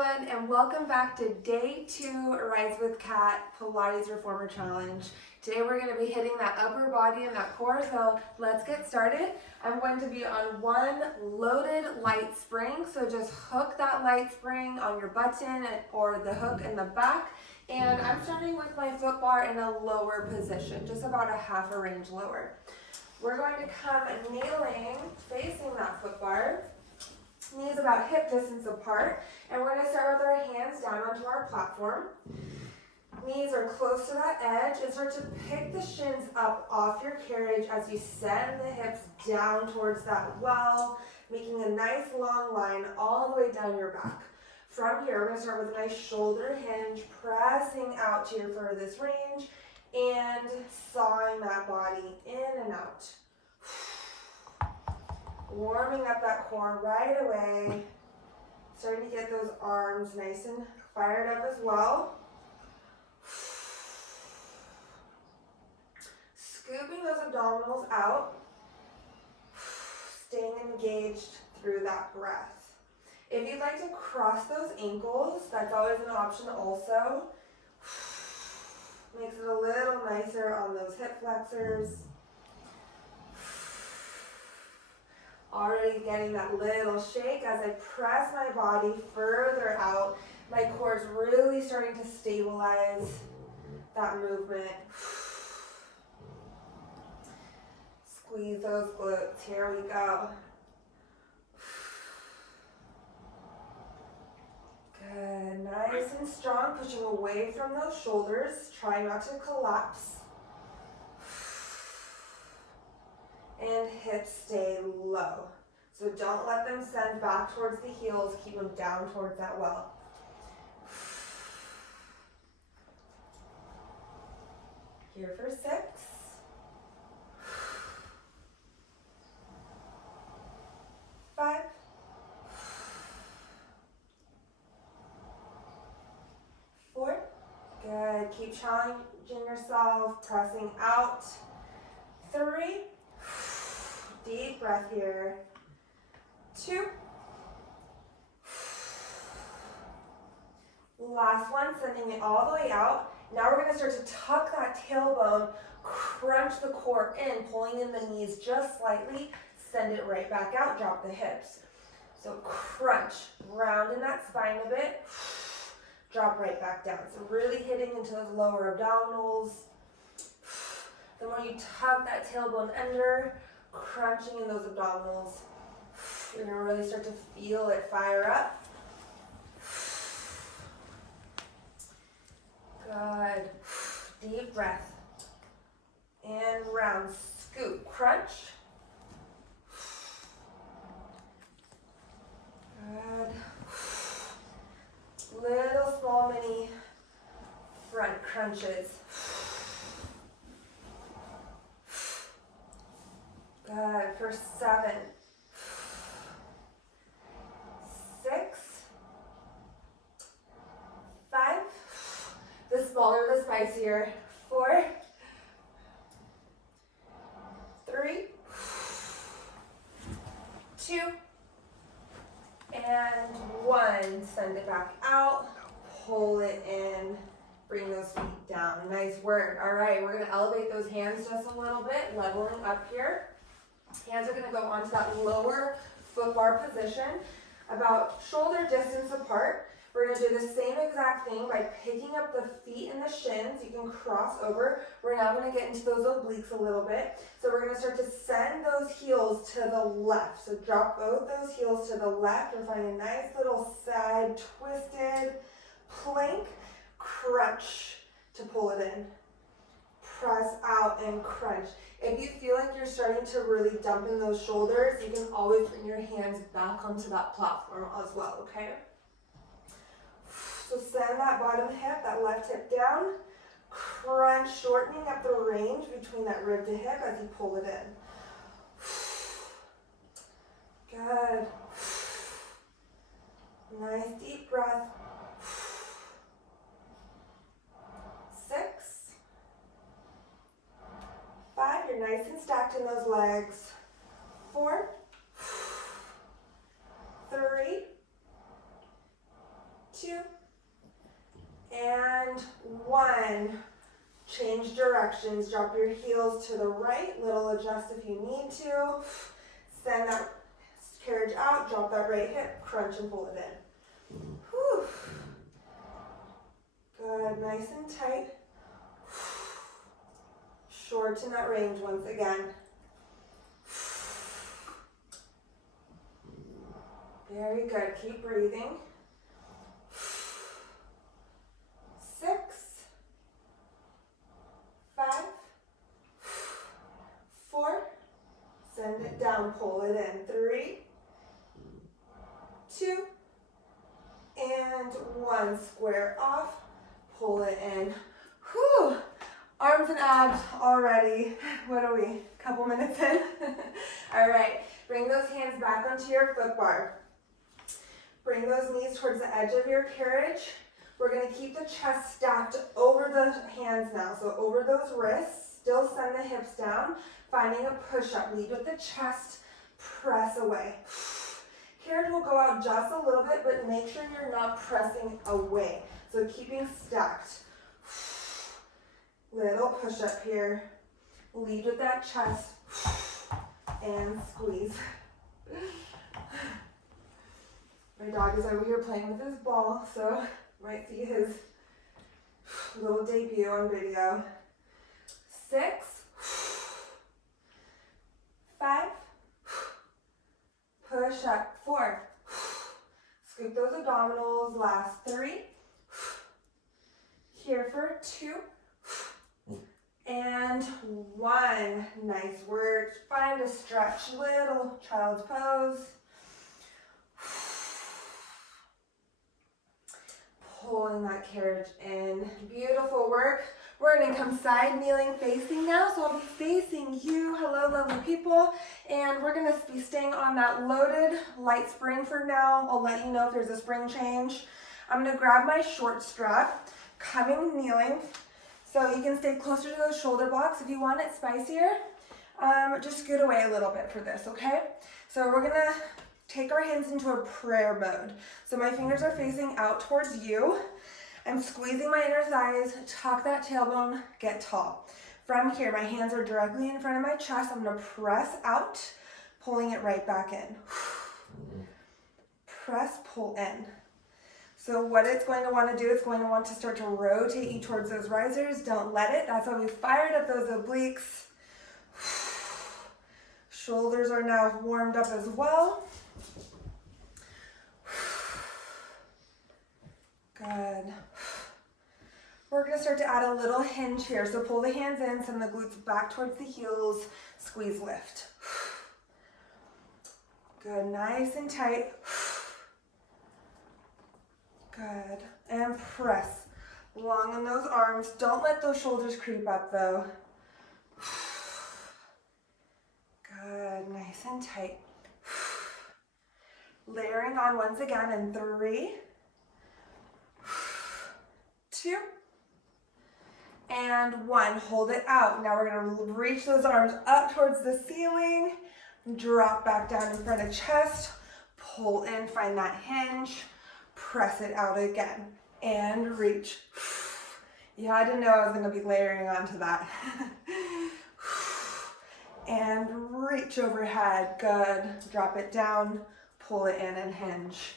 everyone, and welcome back to day 2 Rise with Kat Pilates Reformer Challenge. Today we're going to be hitting that upper body and that core, so let's get started. I'm going to be on one loaded light spring, so just hook that light spring on your button or the hook in the back. And I'm starting with my foot bar in a lower position, just about a half a range lower. We're going to come kneeling, facing that foot bar. Knees about hip distance apart, and we're going to start with our hands down onto our platform. Knees are close to that edge, and start to pick the shins up off your carriage as you send the hips down towards that well, making a nice long line all the way down your back. From here, we're going to start with a nice shoulder hinge, pressing out to your furthest range, and sawing that body in and out. Warming up that core right away. Starting to get those arms nice and fired up as well. Scooping those abdominals out. Staying engaged through that breath. If you'd like to cross those ankles, that's always an option also. Makes it a little nicer on those hip flexors. Already getting that little shake as I press my body further out. My core is really starting to stabilize that movement. Squeeze those glutes. Here we go. Good. Nice and strong. Pushing away from those shoulders. Try not to collapse. And hips stay low. So don't let them send back towards the heels. Keep them down towards that well. Here for 6. 5. 4. Good. Keep challenging yourself, pressing out. 3. Deep breath here. 2. Last one, sending it all the way out. Now we're going to start to tuck that tailbone, crunch the core in, pulling in the knees just slightly. Send it right back out, drop the hips. So crunch, rounding that spine a bit. Drop right back down. So really hitting into those lower abdominals. The more you tug that tailbone under, crunching in those abdominals, you're going to really start to feel it fire up. Good. Deep breath. And round. Scoop. Crunch. Good. Little small mini front crunches. Good. For 7. 6. 5. The smaller the spicier. 4. 3. 2. And 1. Send it back out. Pull it in. Bring those feet down. Nice work. All right, we're going to elevate those hands just a little bit, leveling up here. Hands are going to go onto that lower foot bar position, about shoulder distance apart. We're going to do the same exact thing by picking up the feet and the shins. You can cross over. We're now going to get into those obliques a little bit. So we're going to start to send those heels to the left. So drop both those heels to the left and find a nice little side twisted plank. Crunch to pull it in. Press out and crunch. If you feel like you're starting to really dump in those shoulders, you can always bring your hands back onto that platform as well, okay? So send that bottom hip, that left hip down. Crunch, shortening up the range between that rib to hip as you pull it in. Good. Nice deep breath. 6. 5, you're nice and stacked in those legs. 4, 3, 2, and 1. Change directions, drop your heels to the right, little adjust if you need to. Send that carriage out, drop that right hip, crunch and pull it in. Whew. Good, nice and tight. Shorten that range once again. Very good, keep breathing. 6, 5, 4, send it down, pull it in. 3, 2, and 1. Square off, pull it in. Whew. Arms and abs already. What are we? Couple minutes in? All right, bring those hands back onto your foot bar. Bring those knees towards the edge of your carriage. We're going to keep the chest stacked over the hands now, so over those wrists. Still send the hips down, finding a push-up. Lead with the chest, press away. Carriage will go out just a little bit, but make sure you're not pressing away. So keeping stacked. Little push-up here. Lead with that chest and squeeze. My dog is over here playing with his ball, so you might see his little debut on video. 6, 5, push up. 4, scoop those abdominals. Last 3, here for 2, and 1. Nice work. Find a stretch, little child's pose. Pulling that carriage in. Beautiful work. We're going to come side kneeling facing now. So I'll be facing you. Hello, lovely people. And we're going to be staying on that loaded light spring for now. I'll let you know if there's a spring change. I'm going to grab my short strap, coming kneeling. So you can stay closer to those shoulder blocks. If you want it spicier, just scoot away a little bit for this, okay? So we're going to take our hands into a prayer mode. So my fingers are facing out towards you. I'm squeezing my inner thighs, tuck that tailbone, get tall. From here, my hands are directly in front of my chest. I'm gonna press out, pulling it right back in. Press, pull in. So what it's going to want to do, it's going to want to start to rotate you towards those risers. Don't let it. That's why we fired up those obliques. Shoulders are now warmed up as well. Good. We're going to start to add a little hinge here. So pull the hands in, send the glutes back towards the heels, squeeze, lift. Good, nice and tight. Good, and press. Long in those arms. Don't let those shoulders creep up though. Good, nice and tight. Layering on once again in 3, 2, and 1. Hold it out. Now we're going to reach those arms up towards the ceiling. Drop back down in front of chest. Pull in, find that hinge. Press it out again. And reach. You had to know I was going to be layering onto that. And reach overhead. Good. Drop it down. Pull it in and hinge.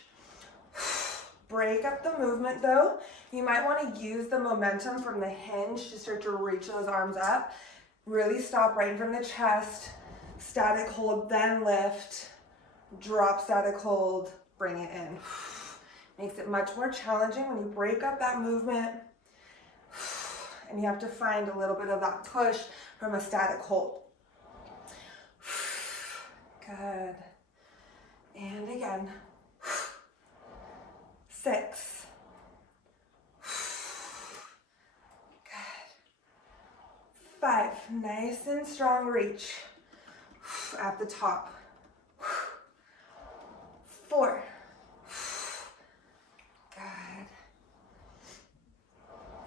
Break up the movement though. You might want to use the momentum from the hinge to start to reach those arms up. Really stop right in front of the chest. Static hold, then lift. Drop, static hold, bring it in. Makes it much more challenging when you break up that movement. And you have to find a little bit of that push from a static hold. Good. And again. 6. Good. 5. Nice and strong reach at the top. 4. Good.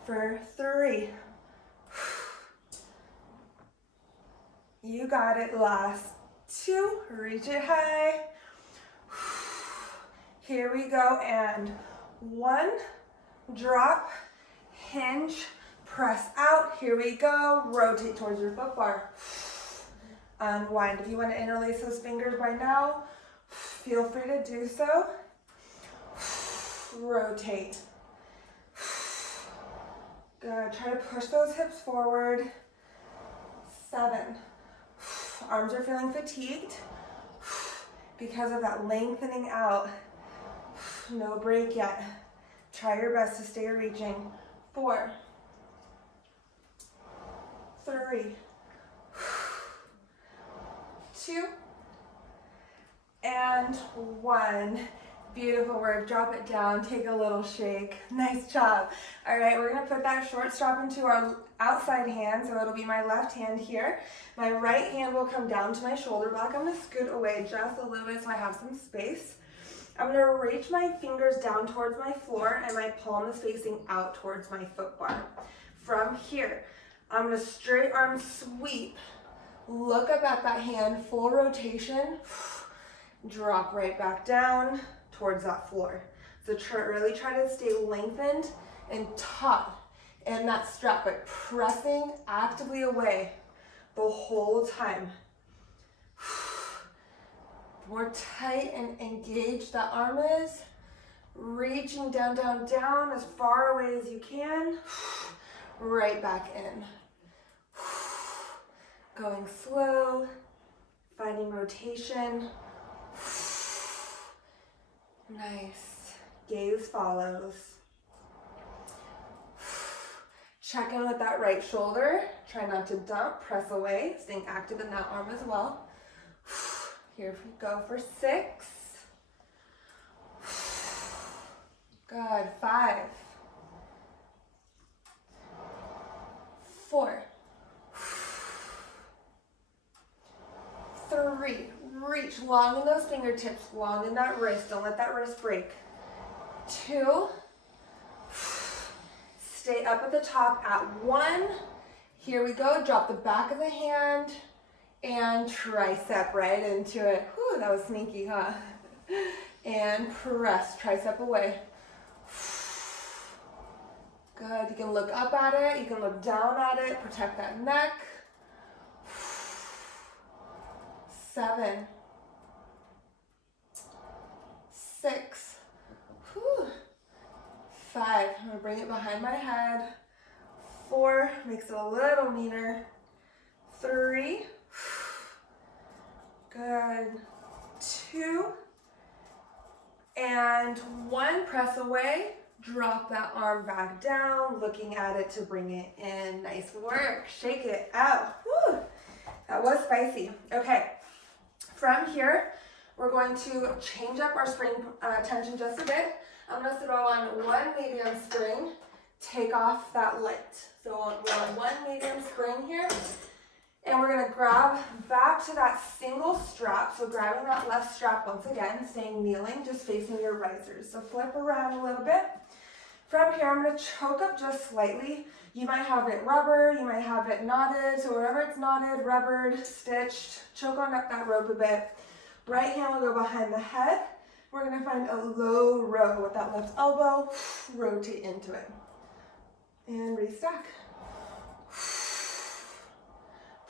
For 3. You got it. Last 2. Reach it high. Here we go, and 1, drop, hinge, press out. Here we go. Rotate towards your foot bar. Unwind. If you want to interlace those fingers right now, feel free to do so. Rotate. Good. Try to push those hips forward. 7. Arms are feeling fatigued because of that lengthening out. No break yet. Try your best to stay reaching. 4, 3, 2, and 1. Beautiful work. Drop it down. Take a little shake. Nice job. All right, we're going to put that short strap into our outside hand. So it'll be my left hand here. My right hand will come down to my shoulder block. I'm going to scoot away just a little bit so I have some space. I'm going to reach my fingers down towards my floor and my palm is facing out towards my foot bar. From here, I'm going to straight arm sweep. Look up at that hand, full rotation. Drop right back down towards that floor. So really try to stay lengthened and taut in that strap, but pressing actively away the whole time. The more tight and engaged that arm is, reaching down, down, down as far away as you can, right back in. Going slow, finding rotation. Nice. Gaze follows. Check in with that right shoulder. Try not to dump, press away, staying active in that arm as well. Here we go for 6. Good. 5, 4, 3. Reach long in those fingertips, long in that wrist. Don't let that wrist break. 2. Stay up at the top at 1. Here we go. Drop the back of the hand and tricep right into it. Whew, that was sneaky, huh? And press tricep away. Good. You can look up at it. You can look down at it. Protect that neck. 7, 6, 5. I'm going to bring it behind my head. 4, makes it a little meaner. 3, good. 2, and 1. Press away. Drop that arm back down, looking at it to bring it in. Nice work. Shake it out. Whew. That was spicy. Okay. From here, we're going to change up our spring tension just a bit. I'm going to throw on 1 medium spring, take off that light. So we're on 1 medium spring here, and we're going to grab back to that single strap. So grabbing that left strap once again, staying kneeling, just facing your risers. So flip around a little bit. From here, I'm going to choke up just slightly. You might have it rubber, you might have it knotted, so wherever it's knotted, rubbered, stitched, choke on up that rope a bit. Right hand will go behind the head. We're going to find a low row with that left elbow, rotate into it. And restack.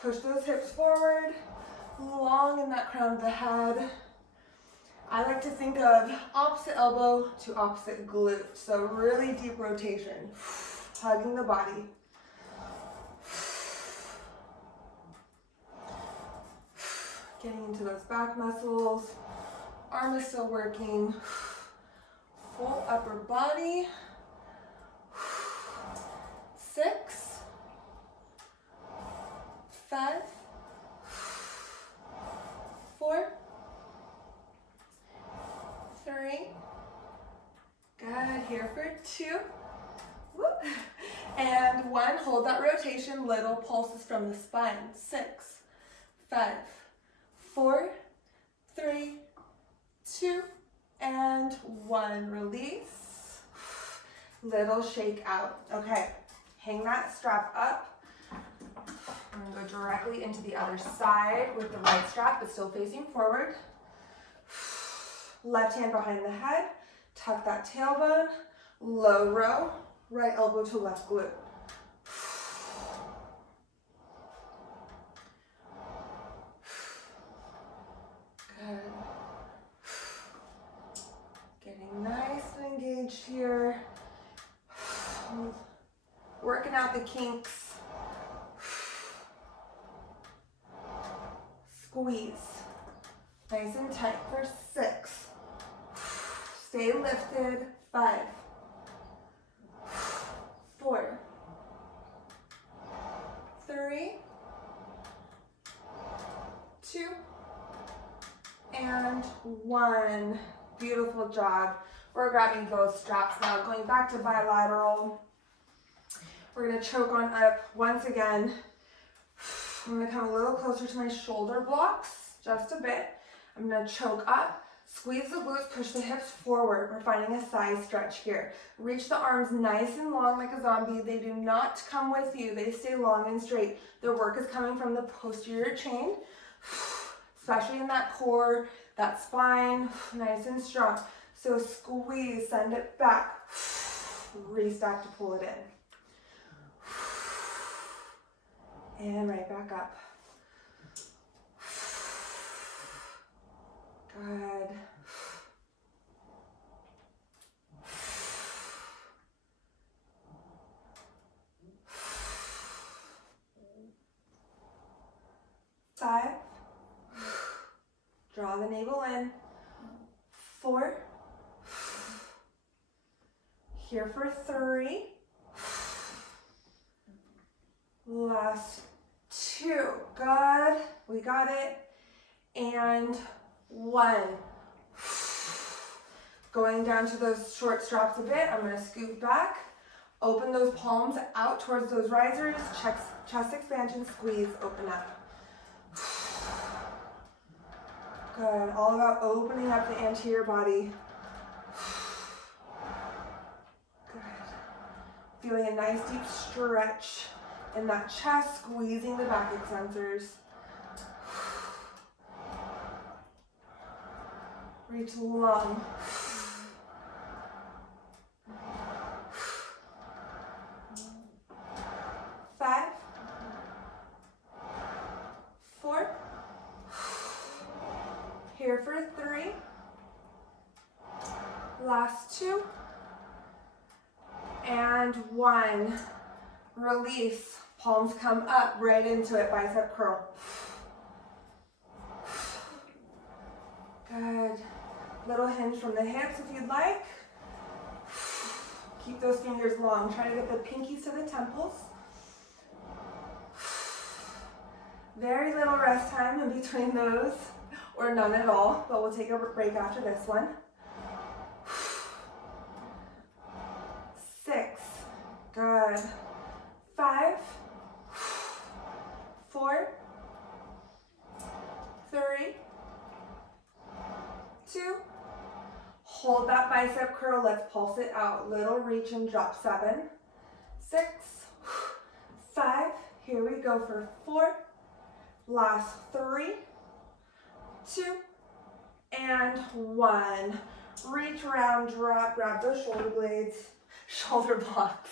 Push those hips forward, long in that crown of the head. I like to think of opposite elbow to opposite glute, so really deep rotation, hugging the body. Getting into those back muscles, arm is still working, full upper body. 6, 5, 4, 3, good, here for 2, whoop, and 1, hold that rotation, little pulses from the spine, 6, 5, 4, 3, 2, and 1, release, little shake out. Okay, hang that strap up. I'm gonna go directly into the other side with the right strap, but still facing forward. Left hand behind the head, Tuck that tailbone, low row, right elbow to left glute. Good. Getting nice and engaged here. Working out the kinks. Squeeze. Nice and tight for 6. Stay lifted. 5, 4, 3, 2, and 1. Beautiful job. We're grabbing both straps now. Going back to bilateral. We're going to choke on up once again. I'm going to come a little closer to my shoulder blocks, just a bit. I'm going to choke up. Squeeze the glutes, push the hips forward. We're finding a thigh stretch here. Reach the arms nice and long like a zombie. They do not come with you. They stay long and straight. The work is coming from the posterior chain, especially in that core, that spine, nice and strong. So squeeze, send it back. Restack to pull it in. And right back up. Good. Five. Draw the navel in. 4. Here for 3. Last 2. Good. We got it. And 1. Going down to those short straps a bit. I'm going to scoot back. Open those palms out towards those risers. Chest expansion, squeeze, open up. Good. All about opening up the anterior body. Good. Feeling a nice deep stretch in that chest, squeezing the back extensors. Reach long. 5, 4. Here for 3. Last 2. And 1. Release. Palms come up, right into it, bicep curl. Good. Little hinge from the hips if you'd like. Keep those fingers long. Try to get the pinkies to the temples. Very little rest time in between those, or none at all, but we'll take a break after this one. 6. Good. 5, 4, 3, 2. Hold that bicep curl. Let's pulse it out. Little reach and drop. 7, 6, 5. Here we go for 4. Last 3, 2, and 1. Reach around, drop, grab those shoulder blades, shoulder blocks.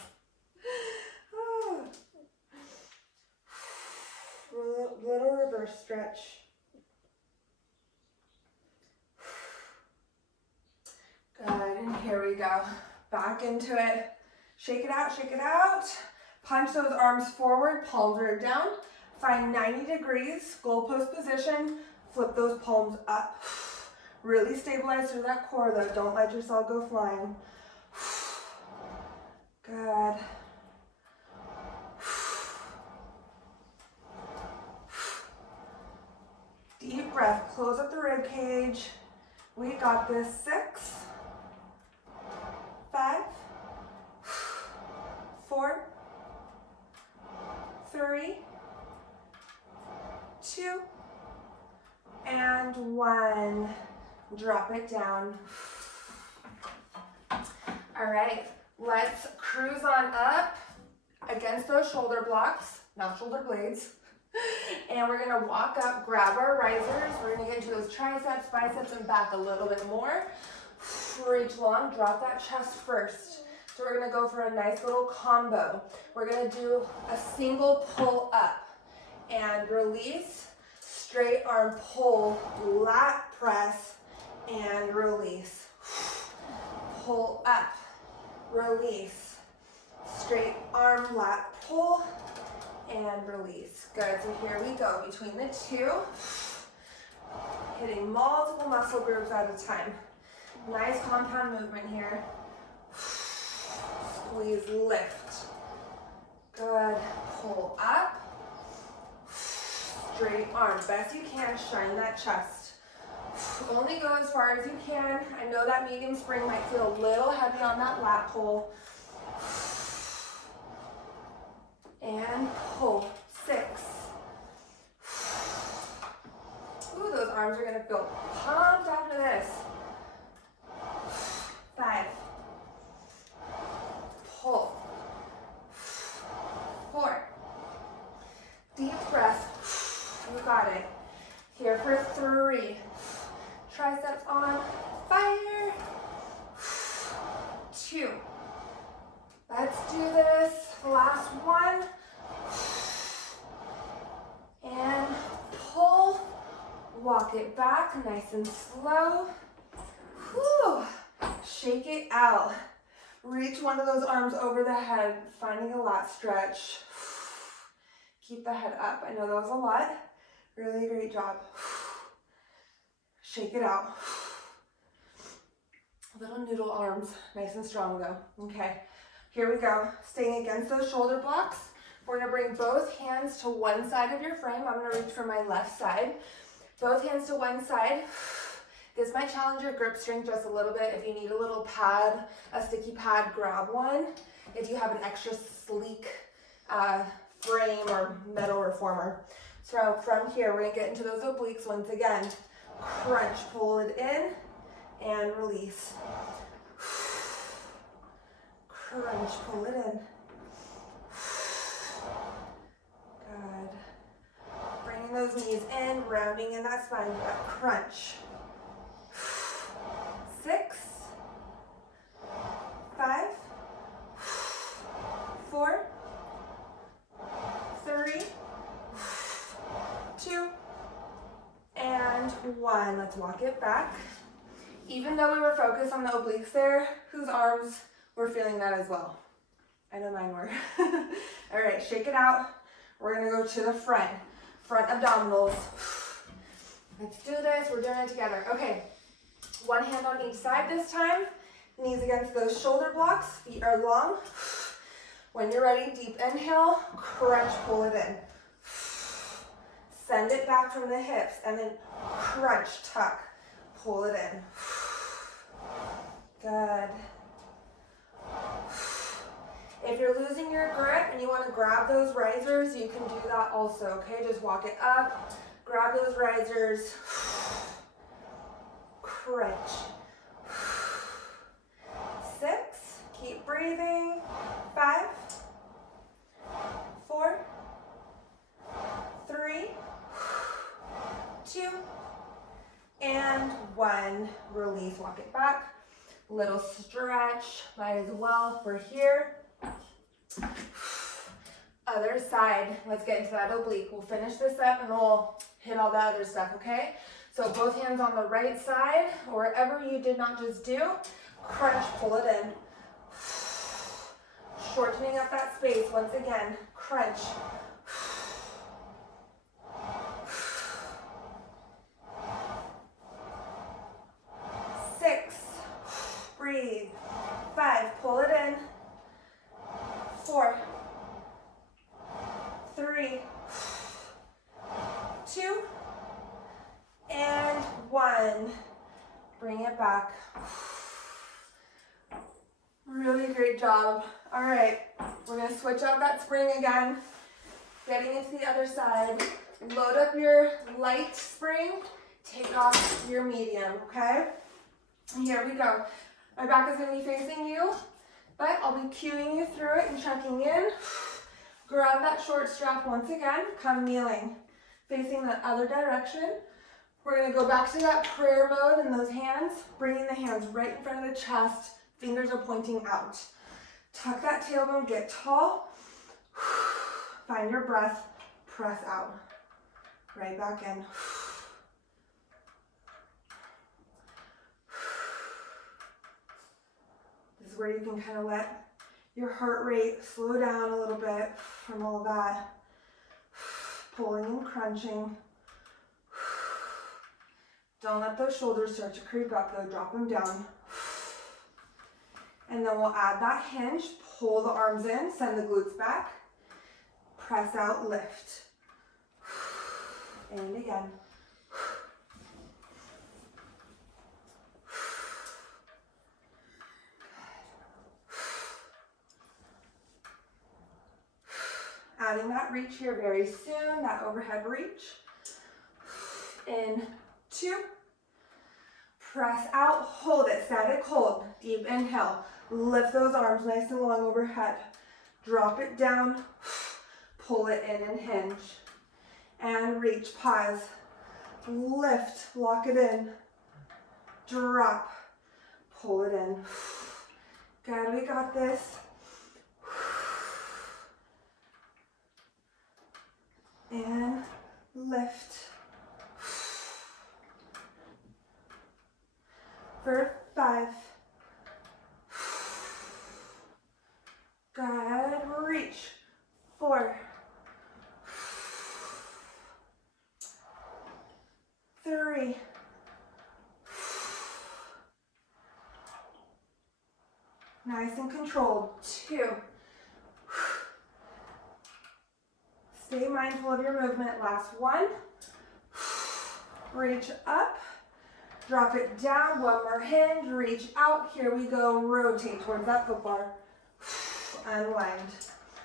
Little reverse stretch. Good, and here we go. Back into it. Shake it out, shake it out. Punch those arms forward, palms are down. Find 90 degrees, goalpost position. Flip those palms up. Really stabilize through that core though. Don't let yourself go flying. Good. Deep breath. Close up the rib cage. We got this. 6, 5, 4, 3, 2, and 1. Drop it down. All right, let's cruise on up against those shoulder blocks, not shoulder blades. And we're gonna walk up, grab our risers. We're gonna get into those triceps, biceps, and back a little bit more. Reach long, drop that chest first. So we're gonna go for a nice little combo. We're gonna do a single pull up and release, straight arm pull, lat press, and release. Pull up, release, straight arm lat pull, and release. Good, so here we go, between the two, hitting multiple muscle groups at a time. Nice compound movement here. Squeeze, lift. Good, pull up, straight arm, best you can, shine that chest. Only go as far as you can. I know that medium spring might feel a little heavy on that lat pull. And pull, 6. Ooh, those arms are gonna feel pumped after this. 5. Pull. 4. Deep breath. You got it. Here for 3. Triceps on fire. 2. Let's do this. Last one. And pull. Walk it back nice and slow. Whew. Shake it out. Reach one of those arms over the head, finding a lat stretch. Keep the head up. I know that was a lot. Really great job. Shake it out. Little noodle arms, nice and strong though. Okay, here we go. Staying against those shoulder blocks. We're gonna bring both hands to one side of your frame. I'm gonna reach for my left side. Both hands to one side. This might challenge your grip strength just a little bit. If you need a little pad, a sticky pad, grab one. If you have an extra sleek frame or metal reformer. So from here, we're gonna get into those obliques once again. Crunch, pull it in, and release. Crunch, pull it in. Good. Bringing those knees in, rounding in that spine. Crunch. 6, 5, 4, 3, 2, and 1. Let's walk it back. Even though we were focused on the obliques there, whose arms were feeling that as well? I know mine were. All right, shake it out. We're gonna go to the front abdominals. Let's do this, we're doing it together. Okay, one hand on each side this time. Knees against those shoulder blocks, feet are long. When you're ready, deep inhale, crunch, pull it in. Send it back from the hips, and then crunch, tuck, pull it in. Good. If you're losing your grip and you want to grab those risers, you can do that also, okay? Just walk it up, grab those risers, crunch. 6, keep breathing. 5, 4, 3, 2, and 1. Release, walk it back. Little stretch, might as well. We're here. Other side, let's get into that oblique. We'll finish this up and we'll hit all the other stuff, okay? So both hands on the right side, or wherever you did not just do, crunch, pull it in. Shortening up that space once again, crunch. 6, breathe. 5, pull it in. 4, 3, 2, and 1. Bring it back. Really great job. All right, we're gonna switch up that spring again. Getting into the other side. Load up your light spring, take off your medium, okay? Here we go. My back is gonna be facing you, but I'll be cueing you through it and checking in. Grab that short strap once again, come kneeling. Facing the other direction. We're gonna go back to that prayer mode in those hands, bringing the hands right in front of the chest, fingers are pointing out. Tuck that tailbone, get tall, find your breath, press out. Right back in. This is where you can kind of let your heart rate slow down a little bit from all that pulling and crunching. Don't let those shoulders start to creep up though, drop them down. And then we'll add that hinge, pull the arms in, send the glutes back, press out, lift. And again. Adding that reach here very soon, that overhead reach. In 2. Press out, hold it, static hold. Deep inhale. Lift those arms nice and long overhead. Drop it down, pull it in and hinge. And reach, pause, lift, lock it in, drop, pull it in. Good, we got this. And lift. For 5. Good, reach. 4. 3. 'Nice and controlled. 2. Stay mindful of your movement. Last 1. Reach up. Drop it down. 1 more hinge. Reach out. Here we go. Rotate towards that foot bar. Unwind.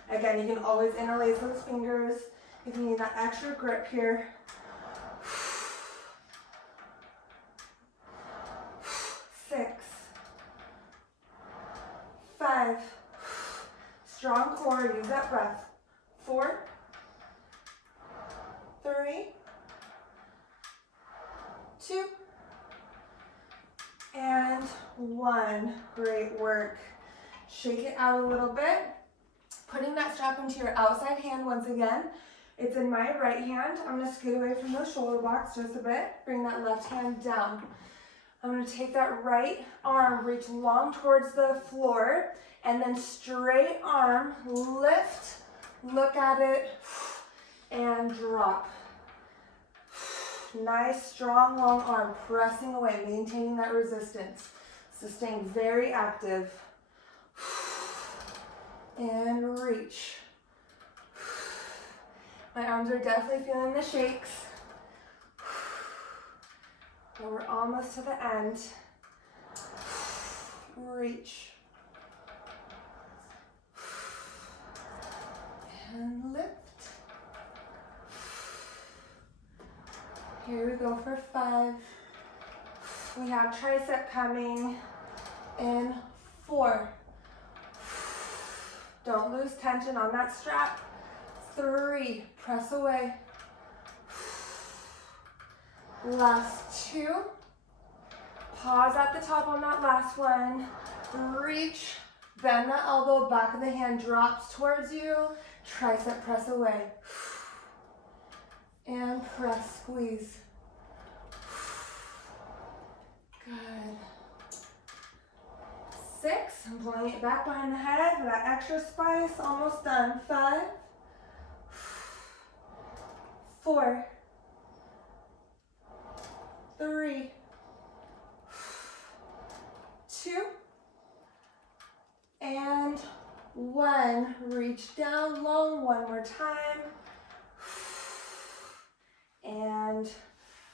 Again, you can always interlace those fingers if you need that extra grip here. 6. 5. Strong core. Use that breath. 4. 3. 2. And 1. Great work. Shake it out a little bit. Putting that strap into your outside hand once again. It's in my right hand. I'm going to scoot away from those shoulder blocks just a bit. Bring that left hand down. I'm going to take that right arm, reach long towards the floor, and then straight arm, lift, look at it, and drop. Nice, strong, long arm, pressing away, maintaining that resistance. Sustain, very active. And reach. My arms are definitely feeling the shakes. But we're almost to the end. Reach. And lift. Here we go for 5. We have tricep coming in 4. Don't lose tension on that strap. 3, press away. Last 2. Pause at the top on that last one. Reach, bend the elbow, back of the hand drops towards you. Tricep press away. And press, squeeze. Good. 6, I'm pulling it back behind the head for that extra spice, almost done. 5, 4, 3, 2, and 1. Reach down long one more time. And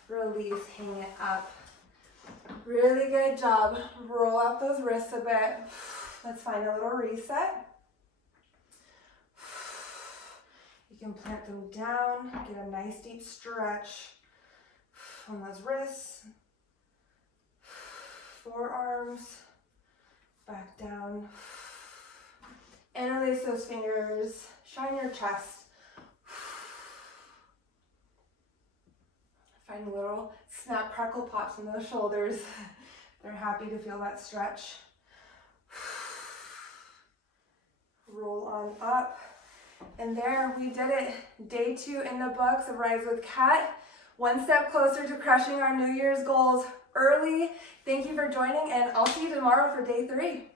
release, hang it up. Really good job. Roll out those wrists a bit. Let's find a little reset. You can plant them down, get a nice deep stretch on those wrists. Forearms, back down. Interlace those fingers, shine your chest. Find a little snap, crackle, pops in those shoulders. They're happy to feel that stretch. Roll on up. And there, we did it. Day 2 in the books of Rise with Kat. One step closer to crushing our New Year's goals early. Thank you for joining, and I'll see you tomorrow for day 3.